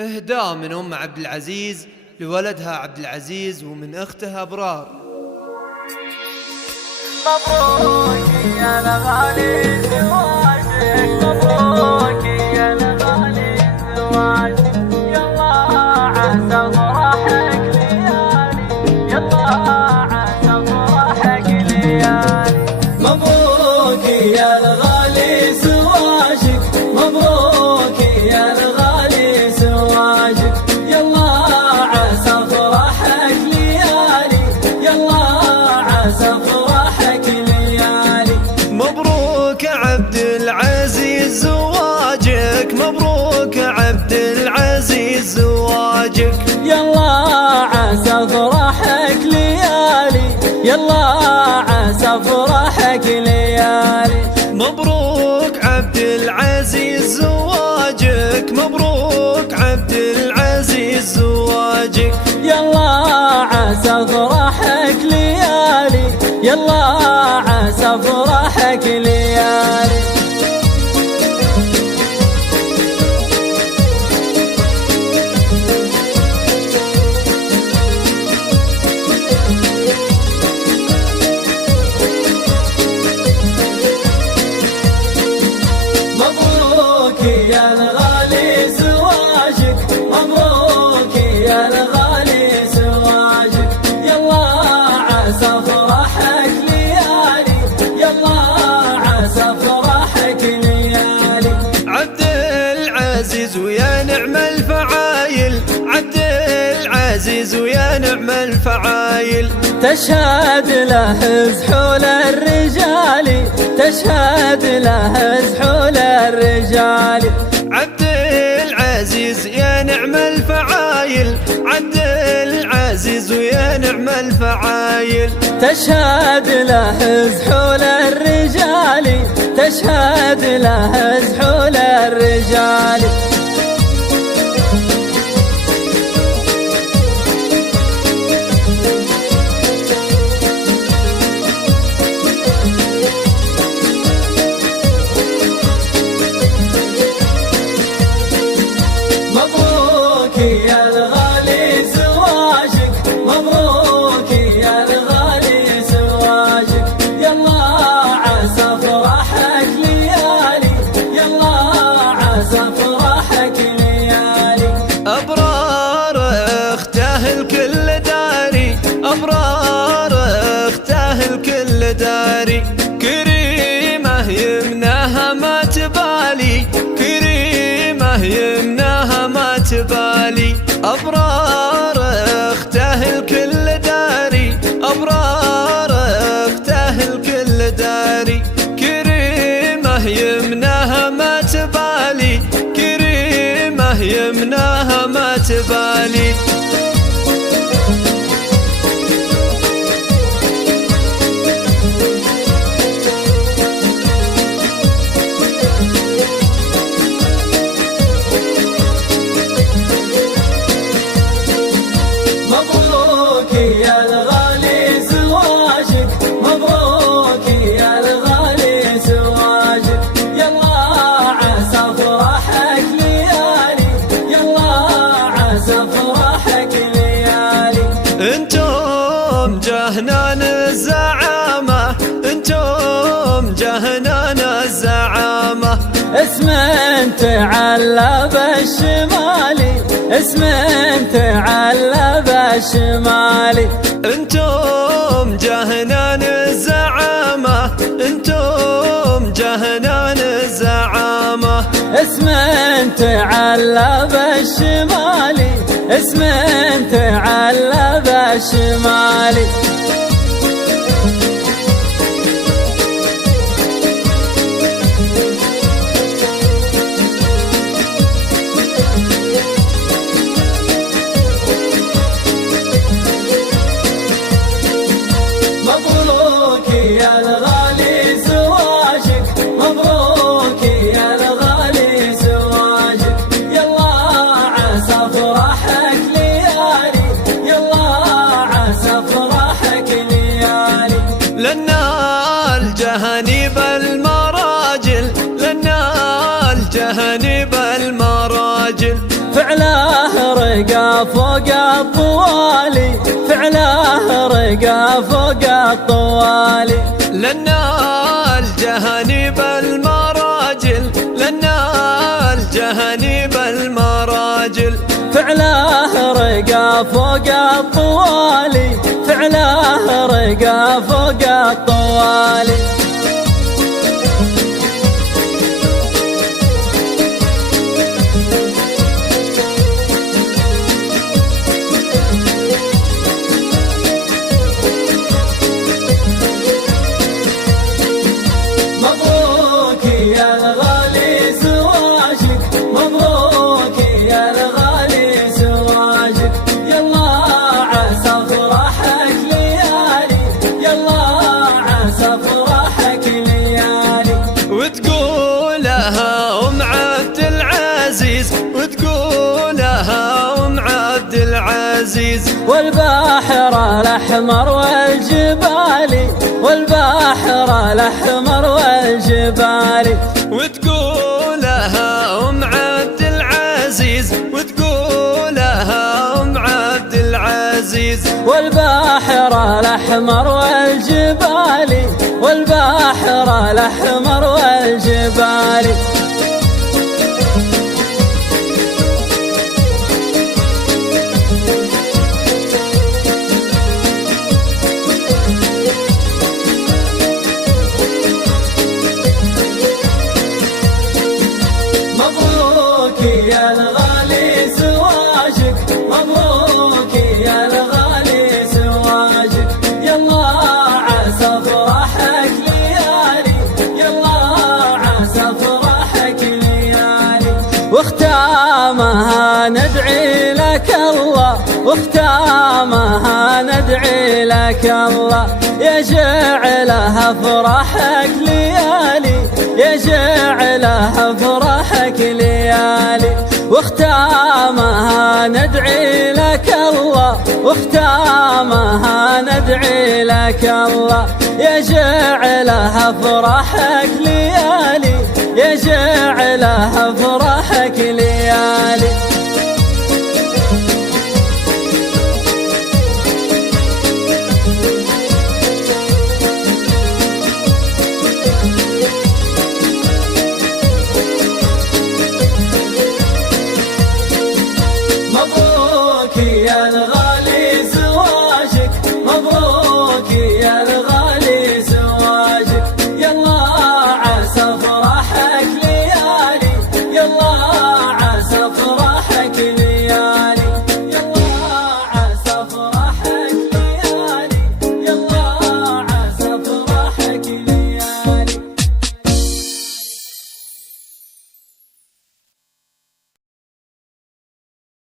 إهداء من أم عبد العزيز لولدها عبد العزيز ومن أختها أبرار. مبروك يا الغالي زواجك، مبروك يا الغالي زواجك، يلا عسى فرحك ليالي، يلا عسى فرحك ليالي. مبروك يا الغالي زواجك، مبروك يا الغالي زواجك، يلا عسى فرحك ليالي، يلا عسى فرحك ليالي. مبروك عبد العزيز زواجك، مبروك عبد العزيز زواجك، يلا عسى فرحك ليالي، يلا عسى فرحك ليالي. مبروك عبد العزيز زواجك، مبروك عبد العزيز زواجك، يلا عسى فرحك ليالي، يلا عسى فرحك ليالي. مبروك يا الغالي زواجك، مبروك يا الغالي زواجك، يلا عسى فرحك ليالي، يلا عسى فرحك ليالي. عبد العزيز ويا نعم الفعايل، عبد العزيز ويا نعم الفعايل، تشهد له زحول الرجال، تشهد له زحول الرجال. عبد العزيز يا نعم الفعايل، عبد العزيز ويا نعم الفعايل، تشهد له زحول الرجال، تشهد له زحول الرجال. مبروك يا الغالي زواجك، مبروك يا الغالي زواجك، يلا عسى فرحك ليالي، يلا عسى فرحك ليالي. أبرار اختاه الكل داري، أبرار اختاه الكل داري، كريمة يمناها ما تبالي، كريمة يمناها ما تبالي. أبرار اختاه الكل داري، أبرار اختاه الكل داري، كريمة يمناها ما تبالي، كريمة يمناها ما تبالي. مبروك يا الغالي زواجك، مبروك يا الغالي زواجك، يلا عسى فرحك ليالي، يلا عسى فرحك ليالي. انتم جهنان الزعامة، انتم جهنان الزعامة، اسم تعلى بالشمالي، اسم تعلى بالشمالي. انتم جهنان الزعامة، انتم جهنان الزعامة، اسم تعلى بالشمالي، اسم تعلى بالشمالي. مبروك يا الغالي زواجك، مبروك يا الغالي زواجك، يلا عسى فرحك ليالي، يلا عسى فرحك رقى فوق الطوالي، فعله رقى فوق الطوالي. لنا الجهانيب المراجل، لنا الجهانيب المراجل، فعله رقى فوق الطوالي، فعله رقى فوق الطوالي. مبروك يا الغالي زواجك، مبروك يا الغالي زواجك، يلا عسى فرحك ليالي، يلا عسى فرحك ليالي. وتقولها أم عبد العزيز، وتقولها أم عبد العزيز. والبحر الأحمر والجبال، والبحر الأحمر والجبال. وتقولها أم عبد العزيز، وتقولها أم عبد العزيز. والبحر الأحمر والجبال، والبحر الأحمر والجبال. مبروك يا الغالي زواجك، مبروك يا الغالي زواجك، يلا عسى فرحك ليالي، يلا عسى فرحك ليالي. واختامها ندعي لك الله، واختامها ندعي لك الله، يجعلها فرحك ليالي، يجعلها فرحك ليالي. واختامها ندعي لك الله، واختامها ندعي لك الله، يجعلها فرحك ليالي، يجعلها فرحك ليالي.